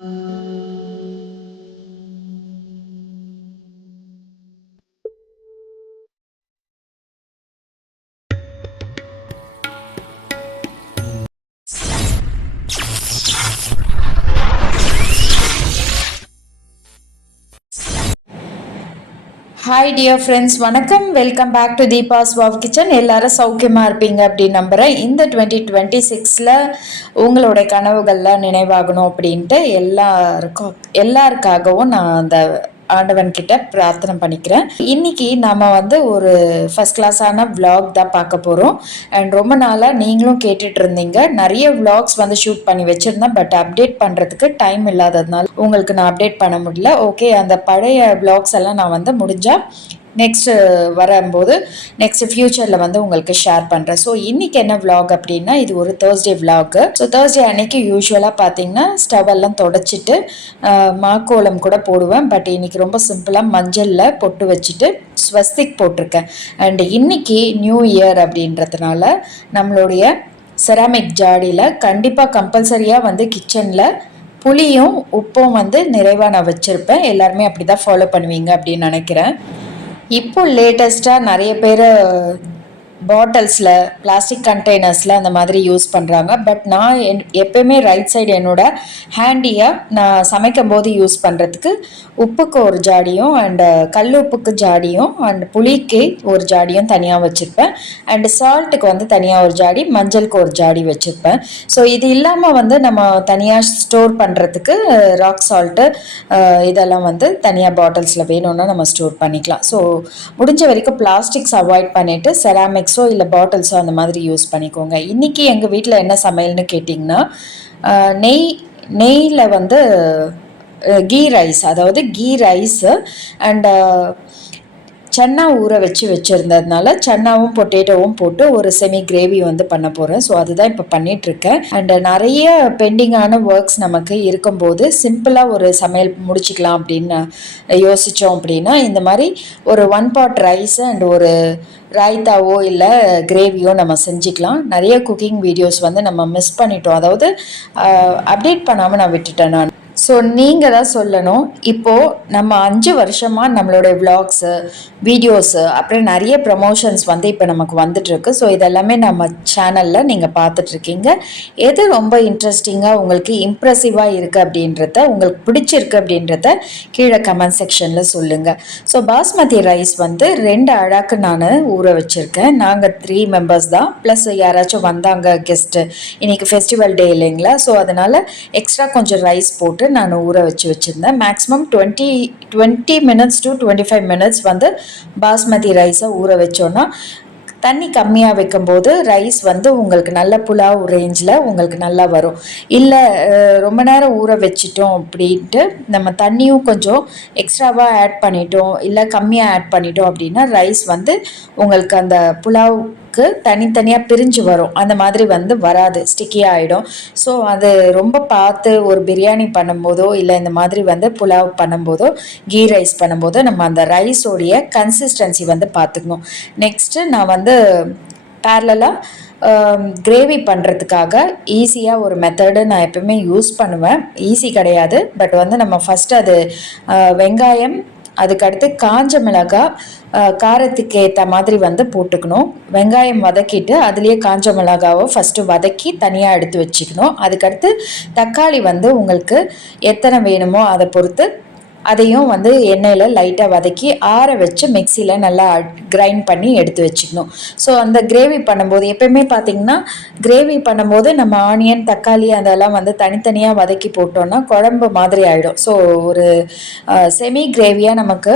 Hi dear friends, வணக்கம். Welcome back to Deepa's wow kitchen. எல்லாரும் சௌக்கியமாக இருப்பீங்க அப்படின்னு நம்புகிறேன். இந்த 2026 உங்களுடைய கனவுகள்லாம் நினைவாகணும் அப்படின்ட்டு எல்லாருக்காகவும் நான் அந்த ஆண்டவன் கிட்ட பிரார்த்தனை பண்ணிக்கிறேன். இன்னைக்கு நாம ஒரு ஃபர்ஸ்ட் கிளாஸான விளாக் தான் பார்க்க போகிறோம். அண்ட் ரொம்ப நாளாக நீங்களும் கேட்டுட்டு இருந்தீங்க. நிறைய விளாக்ஸ் ஷூட் பண்ணி வச்சுருந்தேன், பட் அப்டேட் பண்ணுறதுக்கு டைம் இல்லாததுனால உங்களுக்கு நான் அப்டேட் பண்ண முடியல. ஓகே, அந்த பழைய விளாக்ஸ் எல்லாம் நான் முடிஞ்சால் நெக்ஸ்ட்டு வரும்போது ஃப்யூச்சரில் உங்களுக்கு ஷேர் பண்ணுறேன். ஸோ இன்றைக்கி என்ன விளாக் அப்படின்னா, இது ஒரு தேர்ஸ்டே விளாகு. ஸோ தேர்ஸ்டே அன்னைக்கு யூஸ்வலாக பார்த்தீங்கன்னா ஸ்டவ் எல்லாம் தொடச்சிட்டு மாக்கோலம் கூட போடுவேன். பட் இன்றைக்கி ரொம்ப சிம்பிளாக மஞ்சளில் பொட்டு வச்சுட்டு ஸ்வஸ்திக் போட்டிருக்கேன். அண்ட் இன்னைக்கு நியூ இயர் அப்படின்றதுனால நம்மளுடைய செராமிக் ஜாடியில் கண்டிப்பாக கம்பல்சரியாக கிச்சனில் புளியும் உப்பும் நிறைவாக நான் வச்சுருப்பேன். எல்லாருமே அப்படி தான் ஃபாலோ பண்ணுவீங்க அப்படின்னு நினைக்கிறேன். இப்போ லேட்டஸ்ட்டாக நிறைய பேர் பாட்டில்ஸில், பிளாஸ்டிக் கண்டெய்னர்ஸில் அந்த மாதிரி யூஸ் பண்ணுறாங்க. பட் நான் எப்போயுமே ரைட் சைடு என்னோட ஹேண்டியாக நான் சமைக்கும் போது யூஸ் பண்ணுறதுக்கு உப்புக்கு ஒரு ஜாடியும் அண்டு கல் உப்புக்கு ஜாடியும் அண்ட் புளிக்கு ஒரு ஜாடியும் தனியாக வச்சுருப்பேன். அண்டு சால்ட்டுக்கு தனியாக ஒரு ஜாடி, மஞ்சளுக்கு ஒரு ஜாடி வச்சுருப்பேன். ஸோ இது இல்லாமல் நம்ம தனியாக ஸ்டோர் பண்ணுறதுக்கு ராக் சால்ட்டு இதெல்லாம் தனியாக பாட்டில்ஸில் வேணும்னா நம்ம ஸ்டோர் பண்ணிக்கலாம். ஸோ முடிஞ்ச வரைக்கும் பிளாஸ்டிக்ஸ் அவாய்ட் பண்ணிவிட்டு செராமிக்ஸோ இல்லை பாட்டில்ஸோ அந்த மாதிரி யூஸ் பண்ணிக்கோங்க. இன்றைக்கி எங்கள் வீட்டில் என்ன சமையல்னு கேட்டிங்கன்னா, நெய்யில் கீ ரைஸ், அதாவது கீ ரைஸு அண்டு சன்னா ஊற வச்சுருந்ததுனால சன்னாவும் பொட்டேட்டோவும் போட்டு ஒரு செமி கிரேவி பண்ண போகிறேன். ஸோ அதுதான் இப்போ பண்ணிகிட்ருக்கேன். அண்டு நிறைய பெண்டிங்கான ஒர்க்ஸ் நமக்கு இருக்கும்போது சிம்பிளாக ஒரு சமையல் முடிச்சிக்கலாம் அப்படின்னு யோசித்தோம் அப்படின்னா, இந்த மாதிரி ஒரு 1 pot ரைஸு அண்ட் ஒரு ராய்த்தாவோ இல்லை கிரேவியோ நம்ம செஞ்சுக்கலாம். நிறைய குக்கிங் வீடியோஸ் நம்ம மிஸ் பண்ணிட்டோம், அதாவது அப்டேட் பண்ணாமல் நான் விட்டுட்டேன் நான். ஸோ நீங்கள் தான் சொல்லணும். இப்போது நம்ம 5 வருஷமாக நம்மளுடைய விளாக்ஸு, வீடியோஸு, அப்புறம் நிறைய ப்ரமோஷன்ஸ் இப்போ நமக்கு வந்துட்டுருக்கு. ஸோ இதெல்லாமே நம்ம சேனலில் நீங்கள் பார்த்துட்ருக்கீங்க. எது ரொம்ப இன்ட்ரெஸ்டிங்காக உங்களுக்கு இம்ப்ரெசிவாக இருக்குது அப்படின்றத, உங்களுக்கு பிடிச்சிருக்கு அப்படின்றத கீழே கமெண்ட் செக்ஷனில் சொல்லுங்கள். ஸோ பாஸ்மதி ரைஸ் 2 அழாக்கு நான் ஊற வச்சுருக்கேன். நாங்கள் 3 மெம்பர்ஸ் தான், ப்ளஸ் யாராச்சும் வந்தாங்க கெஸ்ட்டு, இன்றைக்கி ஃபெஸ்டிவல் டே இல்லைங்களா. ஸோ அதனால் எக்ஸ்ட்ரா கொஞ்சம் ரைஸ் போட்டு நான் ஊற வச்சுருந்தேன். Maximum 20 minutes to 25 minutes basmati ரைஸை ஊற வச்சோன்னா தண்ணி கம்மியாக வைக்கும்போது ரைஸ் உங்களுக்கு நல்ல புலாவ் ரேஞ்சில் உங்களுக்கு நல்லா வரும். இல்லை ரொம்ப நேரம் ஊற வச்சிட்டோம் அப்படின்ட்டு நம்ம தண்ணியும் கொஞ்சம் எக்ஸ்ட்ராவாக ஆட் பண்ணிட்டோம், இல்லை கம்மியாக ஆட் பண்ணிட்டோம் அப்படின்னா ரைஸ் உங்களுக்கு அந்த புலாவுக்கு தனித்தனியாக பிரிஞ்சு வரும். அந்த மாதிரி வராது, ஸ்டிக்கியாக ஆகிடும். ஸோ அது ரொம்ப பார்த்து ஒரு பிரியாணி பண்ணும்போதோ இல்லை இந்த மாதிரி புலாவ் பண்ணும்போதோ கீ ரைஸ் பண்ணும்போதோ நம்ம அந்த ரைஸோடைய கன்சிஸ்டன்சி பார்த்துக்கணும். நெக்ஸ்ட்டு நான் பேரலாக கிரேவி பண்ணுறதுக்காக ஈஸியாக ஒரு மெத்தடு நான் எப்பவுமே யூஸ் பண்ணுவேன். ஈஸி கிடையாது, பட் நம்ம ஃபஸ்ட்டு அது வெங்காயம், அதுக்கடுத்து காஞ்ச மிளகாய், காரத்துக்கு ஏற்ற மாதிரி போட்டுக்கணும். வெங்காயம் வதக்கிட்டு அதுலேயே காஞ்ச மிளகாவை ஃபஸ்ட்டு வதக்கி தனியாக எடுத்து வச்சுக்கணும். அதுக்கடுத்து தக்காளி உங்களுக்கு எத்தனை வேணுமோ அதை பொறுத்து அதையும் எண்ணெயில் லைட்டாக வதக்கி ஆற வச்சு மிக்சியில் நல்லா கிரைண்ட் பண்ணி எடுத்து வச்சுக்கணும். ஸோ அந்த கிரேவி பண்ணும்போது எப்பயுமே பார்த்திங்கன்னா, கிரேவி பண்ணும்போது நம்ம ஆனியன், தக்காளி அதெல்லாம் தனித்தனியாக வதக்கி போட்டோன்னா குழம்பு மாதிரி ஆகிடும். ஸோ ஒரு செமி கிரேவியாக நமக்கு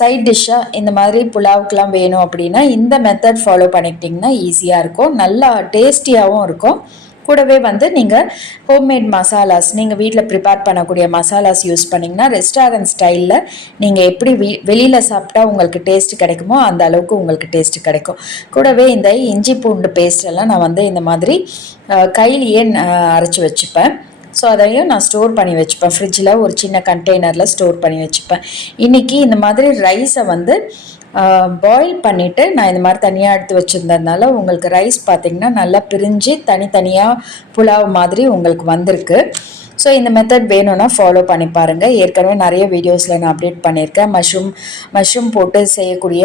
சைட் டிஷ்ஷாக இந்த மாதிரி புலாவுக்கெலாம் வேணும் அப்படின்னா இந்த மெத்தட் ஃபாலோ பண்ணிக்கிட்டிங்கன்னா ஈஸியாக இருக்கும், நல்லா டேஸ்டியாகவும் இருக்கும். கூடவே நீங்கள் ஹோம்மேட் மசாலாஸ், நீங்கள் வீட்டில் ப்ரிப்பேர் பண்ணக்கூடிய மசாலாஸ் யூஸ் பண்ணிங்கன்னா ரெஸ்டாரண்ட் ஸ்டைலில் நீங்கள் எப்படி வெளியில் சாப்பிட்டா உங்களுக்கு டேஸ்ட் கிடைக்குமோ அந்த அளவுக்கு உங்களுக்கு டேஸ்ட்டு கிடைக்கும். கூடவே இந்த இஞ்சி பூண்டு பேஸ்டெல்லாம் நான் இந்த மாதிரி கையிலேயே அரைச்சி வச்சுப்பேன். ஸோ அதையும் நான் ஸ்டோர் பண்ணி வச்சுப்பேன், ஃப்ரிட்ஜில் ஒரு சின்ன கண்டெய்னரில் ஸ்டோர் பண்ணி வச்சுப்பேன். இன்றைக்கி இந்த மாதிரி ரைஸை பாயில் பண்ணிவிட்டு நான் இந்த மாதிரி தனியாக எடுத்து வச்சுருந்ததுனால உங்களுக்கு ரைஸ் பார்த்திங்கன்னா நல்லா பிரிஞ்சு தனித்தனியாக புலாவ் மாதிரி உங்களுக்கு வந்திருக்கு. ஸோ இந்த மெத்தட் வேணும்னா ஃபாலோ பண்ணி பாருங்கள். ஏற்கனவே நிறைய வீடியோஸில் நான் அப்டேட் பண்ணியிருக்கேன். மஷ்ரூம் போட்டு செய்யக்கூடிய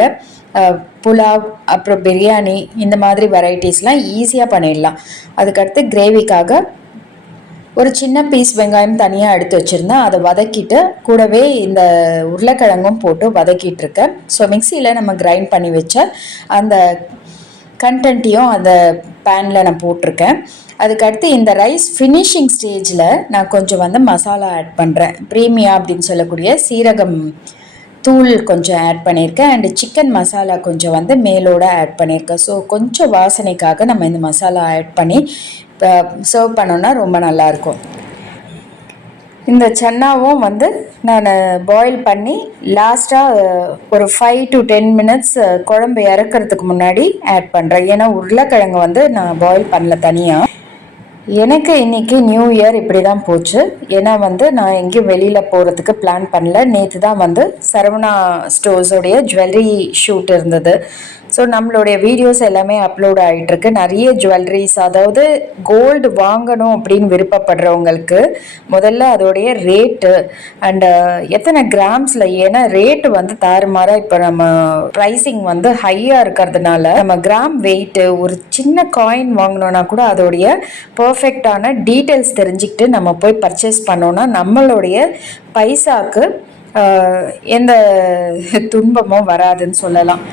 புலாவ், அப்புறம் பிரியாணி, இந்த மாதிரி வெரைட்டிஸ்லாம் ஈஸியாக பண்ணிடலாம். அதுக்கடுத்து கிரேவிக்காக ஒரு சின்ன பீஸ் வெங்காயம் தனியாக எடுத்து வச்சுருந்தேன். அதை வதக்கிட்டு கூடவே இந்த உருளைக்கிழங்கும் போட்டு வதக்கிட்டுருக்கேன். ஸோ மிக்சியில் நம்ம கிரைண்ட் பண்ணி வச்ச அந்த கண்டென்ட்டையும் அந்த பேனில் நான் போட்டிருக்கேன். அதுக்கடுத்து இந்த ரைஸ் ஃபினிஷிங் ஸ்டேஜில் நான் கொஞ்சம் வந்து மசாலா ஆட் பண்ணுறேன். ப்ரீமியா அப்படின்னு சொல்லக்கூடிய சீரகம் தூள் கொஞ்சம் ஆட் பண்ணியிருக்கேன். அண்டு சிக்கன் மசாலா கொஞ்சம் வந்து மேலோட ஆட் பண்ணியிருக்கேன். ஸோ கொஞ்சம் வாசனைக்காக நம்ம இந்த மசாலா ஆட் பண்ணி சர்வ் பண்ணோன்னா ரொம்ப நல்லாயிருக்கும். இந்த சன்னாவும் வந்து நான் பாயில் பண்ணி லாஸ்ட்டாக ஒரு 5 to 10 மினிட்ஸ் குழம்பு இறக்கிறதுக்கு முன்னாடி ஆட் பண்ணுறேன். ஏன்னா உருளைக்கிழங்கு வந்து நான் பாயில் பண்ணல தனியாக. எனக்கு இன்றைக்கி நியூ இயர் இப்படி தான் போச்சு. ஏன்னா வந்து நான் எங்கேயும் வெளியில் போகிறதுக்கு பிளான் பண்ணல. நேற்று தான் வந்து சரவணா ஸ்டோர்ஸோடைய ஜுவல்லரி ஷூட் இருந்தது. ஸோ நம்மளுடைய வீடியோஸ் எல்லாமே அப்லோட் ஆகிட்டுருக்கு. நிறைய ஜுவல்லரிஸ், அதாவது கோல்டு வாங்கணும் அப்படின்னு விருப்பப்படுறவங்களுக்கு முதல்ல அதோடைய ரேட்டு அண்டு எத்தனை கிராம்ஸில், ஏன்னா ரேட்டு வந்து தாறுமாறாக இப்போ நம்ம ப்ரைஸிங் வந்து ஹையாக இருக்கிறதுனால நம்ம கிராம் வெயிட்டு ஒரு சின்ன காயின் வாங்கினோன்னா கூட அதோடைய பர்ஃபெக்டான டீட்டெயில்ஸ் தெரிஞ்சுக்கிட்டு நம்ம போய் பர்ச்சேஸ் பண்ணோன்னா நம்மளுடைய பைசாவுக்கு எந்த துன்பமும் வராதுன்னு சொல்லலாம்.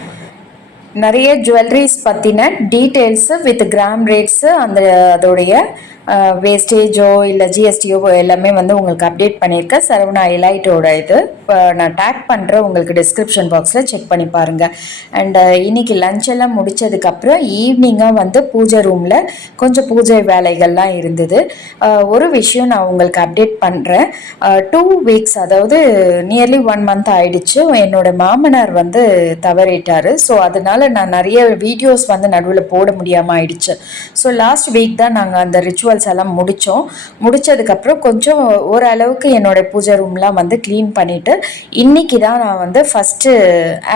நிறைய ஜுவல்லரிஸ் பற்றின டீட்டெயில்ஸு வித் கிராம் ரேட்ஸு அதோடைய வேஸ்டேஜோ இல்லை ஜிஎஸ்டியோ எல்லாமே வந்து உங்களுக்கு அப்டேட் பண்ணியிருக்கேன். சரவணா எலைட்டோட இது இப்போ நான் டேக் பண்ணுறேன், உங்களுக்கு டிஸ்கிரிப்ஷன் பாக்ஸில் செக் பண்ணி பாருங்கள். அண்டு இன்றைக்கி லஞ்ச் எல்லாம் முடித்ததுக்கப்புறம் ஈவினிங்காக வந்து பூஜை ரூமில் கொஞ்சம் பூஜை வேலைகள்லாம் இருந்தது. ஒரு விஷயம் நான் உங்களுக்கு அப்டேட் பண்ணுறேன். 2 வீக்ஸ், அதாவது நியர்லி 1 மந்த் ஆயிடுச்சு, என்னோட மாமனார் வந்து தவறிட்டார். ஸோ அதனால் நான் நிறைய வீடியோஸ் வந்து நடுவில் போட முடியாமல் ஆயிடுச்சு. ஸோ லாஸ்ட் வீக் தான் நாங்கள் அந்த ரிச்சுவல்ஸ் எல்லாம் முடிச்சதுக்கப்புறம் கொஞ்சம் ஓரளவுக்கு என்னோட பூஜை ரூம்லாம் வந்து க்ளீன் பண்ணிவிட்டு இன்னைக்கு தான் நான் வந்து ஃபஸ்ட்டு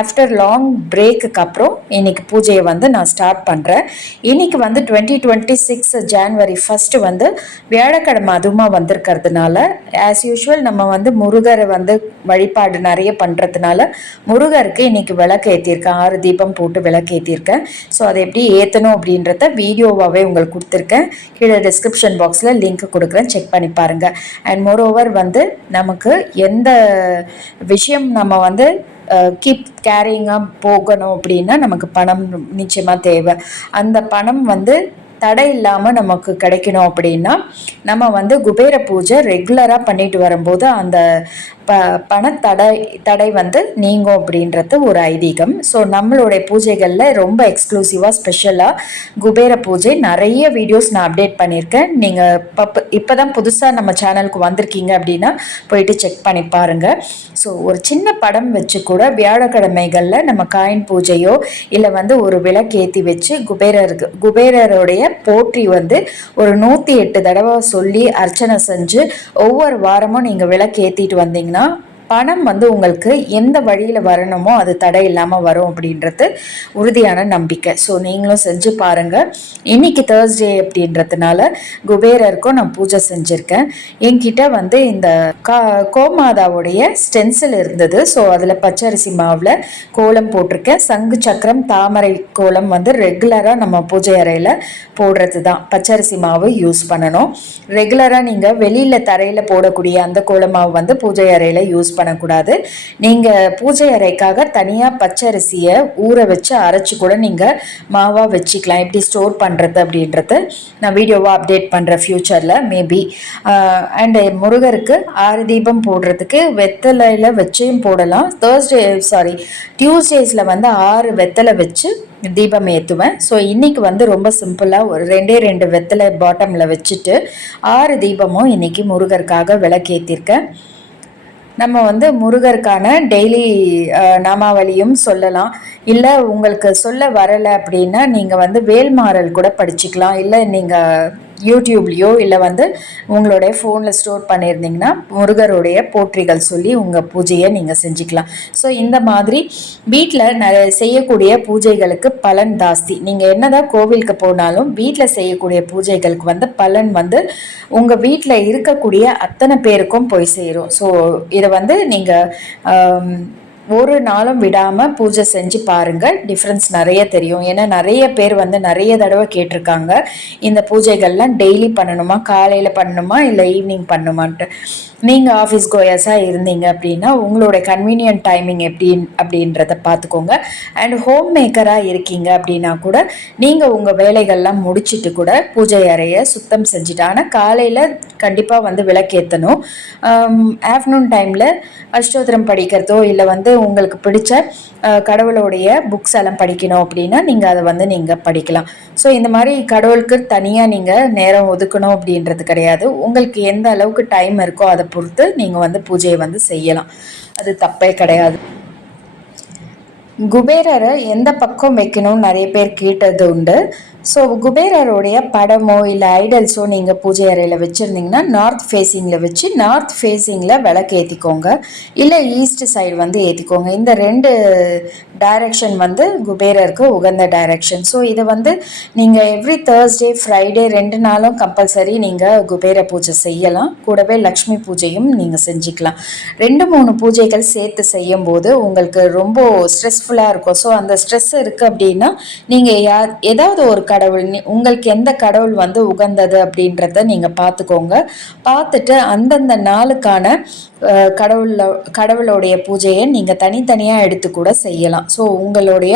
ஆஃப்டர் லாங் பிரேக்குக்கு அப்புறம் இன்னைக்கு பூஜையை வந்து நான் ஸ்டார்ட் பண்ணுறேன். இன்னைக்கு வந்து 2026 ஜான்வரி 1 வந்து வியாழக்கிழமை அதுமா வந்திருக்கிறதுனால ஆஸ் யூஷுவல் நம்ம வந்து முருகரை வந்து வழிபாடு நிறைய பண்ணுறதுனால முருகருக்கு இன்னைக்கு விளக்கு ஏற்றிருக்கேன். 6 தீபம் போட்டு விளக்கு ஏற்றிருக்கேன். ஸோ அதை எப்படி ஏற்றணும் அப்படின்றத வீடியோவாகவே உங்களுக்கு கொடுத்துருக்கேன். கீழே டிஸ்கிரிப்ஷன் பாக்ஸில் லிங்க் கொடுக்குறேன், செக் பண்ணி பாருங்கள். அண்ட் மோரோவர் வந்து நமக்கு எந்த விஷயம் நம்ம வந்து கீப் கேரிங்காக போகணும் அப்படின்னா நமக்கு பணம் நிச்சயமாக தேவை. அந்த பணம் வந்து தடை இல்லாமல் நமக்கு கிடைக்கணும் அப்படின்னா நம்ம வந்து குபேர பூஜை ரெகுலராக பண்ணிட்டு வரும்போது அந்த தடை வந்து நீங்கும் அப்படின்றது ஒரு ஐதீகம். ஸோ நம்மளுடைய பூஜைகளில் ரொம்ப எக்ஸ்க்ளூசிவாக ஸ்பெஷலாக குபேர பூஜை நிறைய வீடியோஸ் நான் அப்டேட் பண்ணியிருக்கேன். நீங்கள் இப்போ தான் புதுசாக நம்ம சேனலுக்கு வந்திருக்கீங்க அப்படின்னா போயிட்டு செக் பண்ணி பாருங்கள். ஸோ ஒரு சின்ன படம் வச்சு கூட வியாழக்கிழமைகளில் நம்ம காயின் பூஜையோ இல்லை வந்து ஒரு விளக்கு ஏற்றி வச்சு குபேரருடைய போற்றி வந்து ஒரு 108 தடவை சொல்லி அர்ச்சனை செஞ்சு ஒவ்வொரு வாரமும் நீங்கள் விளக்கு ஏற்றிட்டு வந்தீங்கன்னா பணம் வந்து உங்களுக்கு எந்த வழியில் வரணுமோ அது தடை இல்லாமல் வரும் அப்படின்றது உறுதியான நம்பிக்கை. ஸோ நீங்களும் செஞ்சு பாருங்கள். இன்னைக்கு தேர்ஸ்டே அப்படின்றதுனால குபேரருக்கும் நான் பூஜை செஞ்சுருக்கேன். என்கிட்ட வந்து இந்த கோமாதாவுடைய ஸ்டென்சில் இருந்தது. ஸோ அதில் பச்சரிசி மாவில் கோலம் போட்டிருக்கேன். சங்கு சக்கரம் தாமரை கோலம் வந்து ரெகுலராக நம்ம பூஜை அறையில் போடுறது தான். பச்சரிசி மாவு யூஸ் பண்ணணும். ரெகுலராக நீங்கள் வெளியில் தரையில் போடக்கூடிய அந்த கோல மாவு வந்து பூஜை அறையில் யூஸ் பண்ணக்கூடாது. நீங்கள் பூஜை அறைக்காக தனியாக பச்சரிசியை ஊற வச்சு அரைச்சி கூட நீங்கள் மாவாக வச்சுக்கலாம். எப்படி ஸ்டோர் பண்ணுறது அப்படின்றது நான் வீடியோவாக அப்டேட் பண்ணுறேன் ஃப்யூச்சரில் மேபி. அண்டு முருகருக்கு 6 தீபம் போடுறதுக்கு வெத்தலையில் வச்சும் போடலாம். டியூஸ்டேஸில் வந்து 6 வெத்தலை வச்சு தீபம் ஏற்றுவேன். ஸோ இன்றைக்கி வந்து ரொம்ப சிம்பிளாக ஒரு 2 வெத்தலை பாட்டமில் வச்சுட்டு 6 தீபமும் இன்றைக்கி முருகருக்காக விளக்கேற்றிருக்கேன். நம்ம வந்து முருகருக்கான டெய்லி நாமாவளியும் சொல்லலாம். இல்லை உங்களுக்கு சொல்ல வரலை அப்படின்னா நீங்கள் வந்து வேல்மாறல் கூட படிச்சுக்கலாம். இல்லை நீங்கள் யூடியூப்லேயோ இல்லை வந்து உங்களுடைய ஃபோனில் ஸ்டோர் பண்ணியிருந்தீங்கன்னா முருகருடைய போற்றிகள் சொல்லி உங்கள் பூஜையை நீங்கள் செஞ்சுக்கலாம். ஸோ இந்த மாதிரி வீட்டில் செய்யக்கூடிய பூஜைகளுக்கு பலன் ஜாஸ்தி. நீங்கள் என்னதான் கோவிலுக்கு போனாலும் வீட்டில் செய்யக்கூடிய பூஜைகளுக்கு வந்து பலன் வந்து உங்கள் வீட்டில் இருக்கக்கூடிய அத்தனை பேருக்கும் போய் சேரும். ஸோ இதை வந்து நீங்கள் ஒரு நாளும் விடாமல் பூஜை செஞ்சு பாருங்கள், டிஃப்ரென்ஸ் நிறைய தெரியும். ஏன்னா நிறைய பேர் வந்து நிறைய தடவை கேட்டிருக்காங்க, இந்த பூஜைகள்லாம் டெய்லி பண்ணணுமா, காலையில் பண்ணணுமா இல்லை ஈவினிங் பண்ணணுமான்ட்டு. நீங்கள் ஆஃபீஸ் கோயர்ஸாக இருந்தீங்க அப்படின்னா உங்களோட கன்வீனியன்ட் டைமிங் எப்படி அப்படின்றத பார்த்துக்கோங்க. அண்ட் ஹோம் மேக்கராக இருக்கீங்க அப்படின்னா கூட நீங்கள் உங்கள் வேலைகள்லாம் முடிச்சுட்டு கூட பூஜை அறையை சுத்தம் செஞ்சுட்டு, ஆனால் காலையில் கண்டிப்பாக வந்து விளக்கேற்றணும். ஆஃப்டர்நூன் டைமில் அஷ்டோத்திரம் படிக்கிறதோ இல்லை வந்து உங்களுக்கு பிடிச்ச கடவுளுடைய புக்ஸ் எல்லாம் படிக்கணும் அப்படின்னா நீங்கள் அதை வந்து நீங்கள் படிக்கலாம். ஸோ இந்த மாதிரி கடவுளுக்கு தனியாக நீங்கள் நேரம் ஒதுக்கணும் அப்படின்றது கிடையாது. உங்களுக்கு எந்த அளவுக்கு டைம் இருக்கோ அதை பொறுத்து நீங்கள் வந்து பூஜையை வந்து செய்யலாம், அது தப்பே கிடையாது. குபேரரை எந்த பக்கம் வைக்கணும்னு நிறைய பேர் கேட்டது உண்டு. ஸோ குபேரருடைய படமோ இல்லை ஐடல்ஸோ நீங்கள் பூஜை அறையில் வச்சுருந்தீங்கன்னா நார்த் ஃபேஸிங்கில் வச்சு நார்த் ஃபேஸிங்கில் விளக்கு ஏற்றிக்கோங்க, இல்லை ஈஸ்ட் சைடு வந்து ஏற்றிக்கோங்க. இந்த 2 டைரக்ஷன் வந்து குபேரருக்கு உகந்த டைரக்ஷன். ஸோ இதை வந்து நீங்கள் எவ்ரி தேர்ஸ்டே ஃப்ரைடே 2 நாளும் கம்பல்சரி நீங்கள் குபேர பூஜை செய்யலாம். கூடவே லக்ஷ்மி பூஜையும் நீங்கள் செஞ்சுக்கலாம். 2-3 பூஜைகள் சேர்த்து செய்யும் போது உங்களுக்கு ரொம்ப ஸ்ட்ரெஸ்ஃபுல்லாக இருக்கும். ஸோ அந்த ஸ்ட்ரெஸ் இருக்குது அப்படின்னா நீங்கள் ஏதாவது ஒரு கடவுள், உங்களுக்கு எந்த கடவுள் வந்து உகந்தது அப்படின்றத நீங்கள் பார்த்துக்கோங்க. பார்த்துட்டு அந்தந்த நாளுக்கான கடவுளுடைய பூஜையை நீங்கள் தனித்தனியாக எடுத்து கூட செய்யலாம். ஸோ உங்களுடைய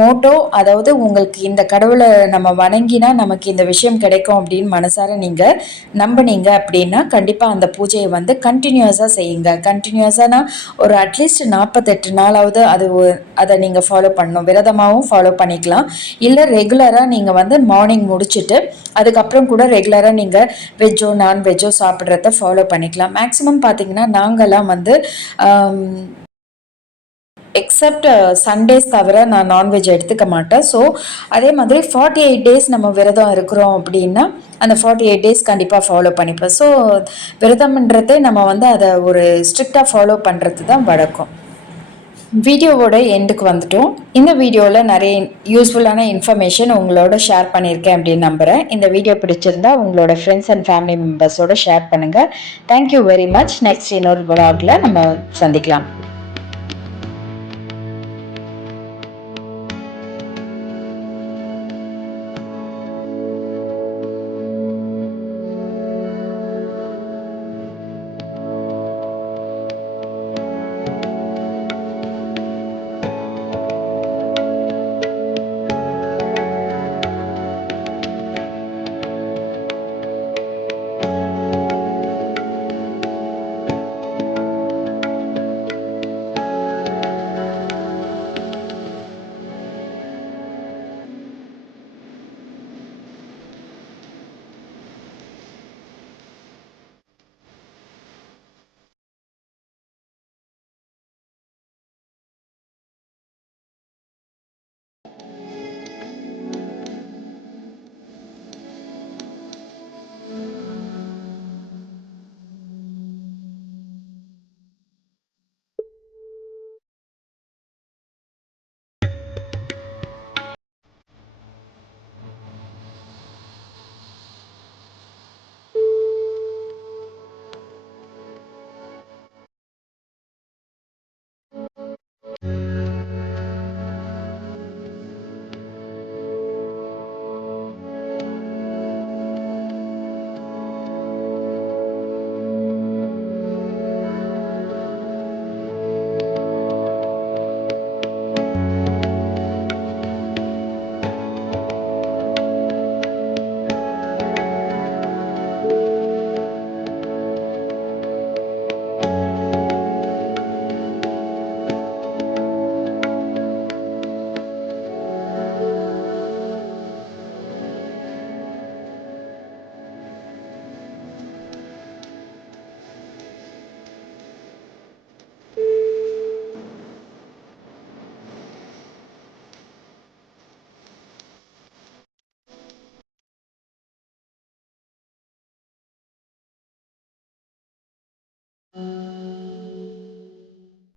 மோட்டோ, அதாவது உங்களுக்கு இந்த கடவுளை நம்ம வணங்கினா நமக்கு இந்த விஷயம் கிடைக்கும் அப்படின்னு மனசார நீங்கள் நம்பினீங்க அப்படின்னா கண்டிப்பாக அந்த பூஜையை வந்து கண்டினியூஸாக செய்யுங்க. கண்டினியூஸானா ஒரு அட்லீஸ்ட் 48 நாளாவது அதை நீங்கள் ஃபாலோ பண்ணணும். விரதமாகவும் ஃபாலோ பண்ணிக்கலாம், இல்லை ரெகுலராக நீங்கள் வந்து மார்னிங் முடிச்சுட்டு அதுக்கப்புறம் கூட ரெகுலராக நீங்கள் வெஜ்ஜோ நான்வெஜ்ஜோ சாப்பிட்றத ஃபாலோ பண்ணிக்கலாம். மேக்ஸிமம் பார்த்தீங்கன்னா நாங்கள்லாம் வந்து எக்ஸப்ட் சண்டேஸ் தவிர நான் நான்வெஜ் எடுத்துக்க மாட்டேன். ஸோ அதே மாதிரி 48 டேஸ் நம்ம விரதம் இருக்கிறோம் அப்படின்னா அந்த 48 டேஸ் கண்டிப்பாக ஃபாலோ பண்ணிப்பேன். ஸோ விரதம்ன்றதே நம்ம வந்து அதை ஒரு ஸ்ட்ரிக்டாக ஃபாலோ பண்ணுறது தான் வழக்கம். வீடியோவோட எண்டுக்கு வந்துட்டோம். இந்த வீடியோவில் நிறைய யூஸ்ஃபுல்லான இன்ஃபர்மேஷன் உங்களோட ஷேர் பண்ணியிருக்கேன் அப்படின்னு நம்புகிறேன். இந்த வீடியோ பிடிச்சிருந்தா உங்களோட ஃப்ரெண்ட்ஸ் அண்ட் ஃபேமிலி மெம்பர்ஸோட ஷேர் பண்ணுங்கள். Thank you very much. நெக்ஸ்ட் இன்னொரு vlogல நம்ம சந்திக்கலாம்.